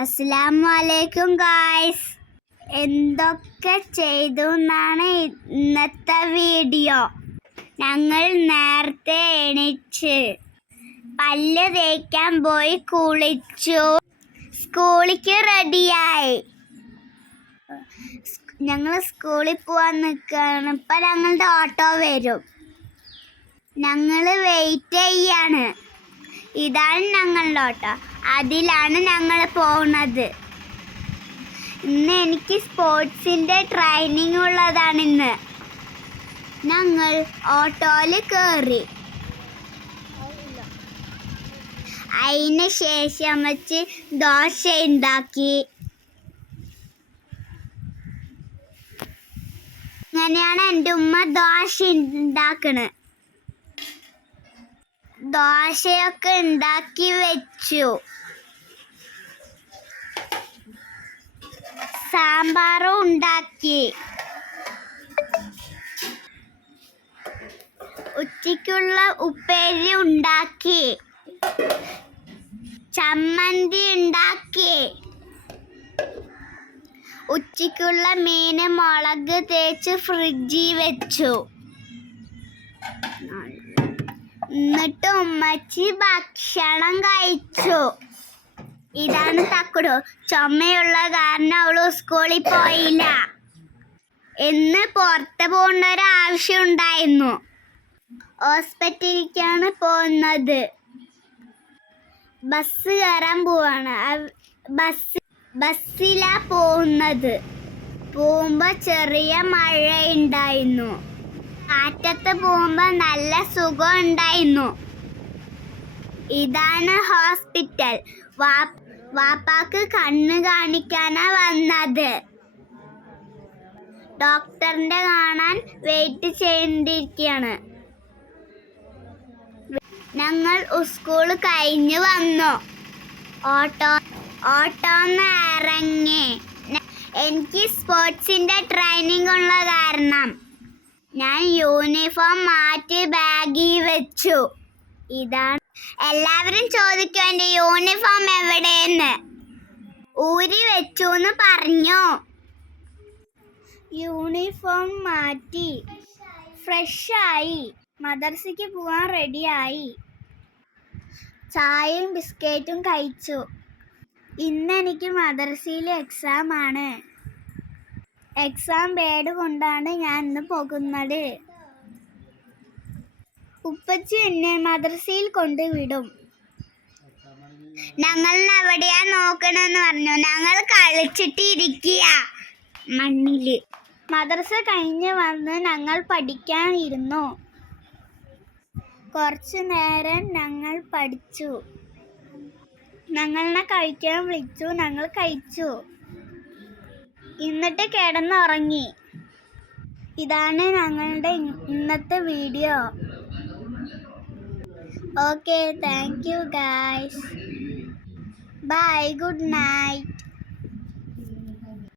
അസ്സലാമലൈക്കും ഗായ്സ്. എന്തൊക്കെ ചെയ്തു എന്നാണ് ഇന്നത്തെ വീഡിയോ. ഞങ്ങൾ നേരത്തെ എണീച്ച് പല്ല് തേക്കാൻ പോയി, കുളിച്ചു, സ്കൂളിലേക്ക് റെഡിയായി. ഞങ്ങൾ സ്കൂളിൽ പോകാൻ നിൽക്കുകയാണ്. ഇപ്പം ഞങ്ങളുടെ ഓട്ടോ വരും. ഞങ്ങൾ വെയിറ്റ് ചെയ്യാണ്. ഇതാണ് ഞങ്ങളുടെ ഓട്ടോ. അതിലാണ് ഞങ്ങൾ പോകുന്നത്. ഇന്ന് എനിക്ക് സ്പോർട്സിൻ്റെ ട്രെയിനിങ് ഉള്ളതാണ്. ഇന്ന് ഞങ്ങൾ ഓട്ടോയിൽ കയറി. അതിന് ശേഷം വെച്ച് ദോശ ഉണ്ടാക്കി. അങ്ങനെയാണ് എൻ്റെ ഉമ്മ ദോശ ഉണ്ടാക്കണത്. ദോശയൊക്കെ ഉണ്ടാക്കി വെച്ചു. സാമ്പാറും ഉണ്ടാക്കി. ഉച്ചയ്ക്കുള്ള ഉപ്പേരി ഉണ്ടാക്കി. ചമ്മന്തി ഉണ്ടാക്കി. ഉച്ചയ്ക്കുള്ള മീന് മുളക് തേച്ച് ഫ്രിഡ്ജിൽ വെച്ചു. എന്നിട്ട് ഉമ്മച്ചി ഭക്ഷണം കഴിച്ചു. ഇതാണ് തക്കുടു. ചുമയുള്ള കാരണം അവള് സ്കൂളിൽ പോയില്ല. ഇന്ന് പുറത്ത് പോകേണ്ട ഒരു ആവശ്യം ഉണ്ടായിരുന്നു. ഹോസ്പിറ്റലിലേക്കാണ് പോകുന്നത്. ബസ് കയറാൻ പോവാണ്. ബസ്സിലാ പോകുന്നത്. പോകുമ്പോൾ ചെറിയ മഴ ഉണ്ടായിരുന്നു. കാറ്റത്ത് പോകുമ്പോൾ നല്ല സുഖം ഉണ്ടായിരുന്നു. ഇതാണ് ഹോസ്പിറ്റൽ. വാപ്പാക്ക് കണ്ണ് കാണിക്കാനാ വന്നത്. ഡോക്ടറിനെ കാണാൻ വെയിറ്റ് ചെയ്തിരിക്കുകയാണ്. ഞങ്ങൾ സ്കൂൾ കഴിഞ്ഞ് വന്നു. ഓട്ടോന്ന് ഇറങ്ങി. എനിക്ക് സ്പോർട്സിൻ്റെ ട്രെയിനിങ് ഉള്ള കാരണം ഞാൻ യൂണിഫോം മാറ്റി ബാഗിൽ വെച്ചു. ഇതാണ്. എല്ലാവരും ചോദിക്കും എൻ്റെ യൂണിഫോം എവിടെയെന്ന്. ഊരി വെച്ചു എന്ന് പറഞ്ഞു. യൂണിഫോം മാറ്റി ഫ്രഷായി. മദർസയ്ക്ക് പോകാൻ റെഡിയായി. ചായയും ബിസ്ക്കറ്റും കഴിച്ചു. ഇന്ന് എനിക്ക് മദർസയിൽ എക്സാം ആണ്. എക്സാം പേഡ് കൊണ്ടാണ് ഞാൻ ഇന്ന് പോകുന്നത്. ഉപ്പച്ചി എന്നെ മദ്രസയിൽ കൊണ്ടുവിടും. ഞങ്ങൾ എവിടെയാ നോക്കണമെന്ന് പറഞ്ഞു. ഞങ്ങൾ കളിച്ചിട്ടിരിക്കുക മണ്ണില്. മദ്രസ കഴിഞ്ഞ് വന്ന് ഞങ്ങൾ പഠിക്കാൻ ഇരുന്നു. കുറച്ചു നേരം ഞങ്ങൾ പഠിച്ചു. ഞങ്ങളെ കഴിക്കാൻ വിളിച്ചു. ഞങ്ങൾ കഴിച്ചു. എന്നിട്ട് കിടന്നുറങ്ങി. ഇതാണ് ഞങ്ങളുടെ ഇന്നത്തെ video. Okay, thank you guys. Bye, good night.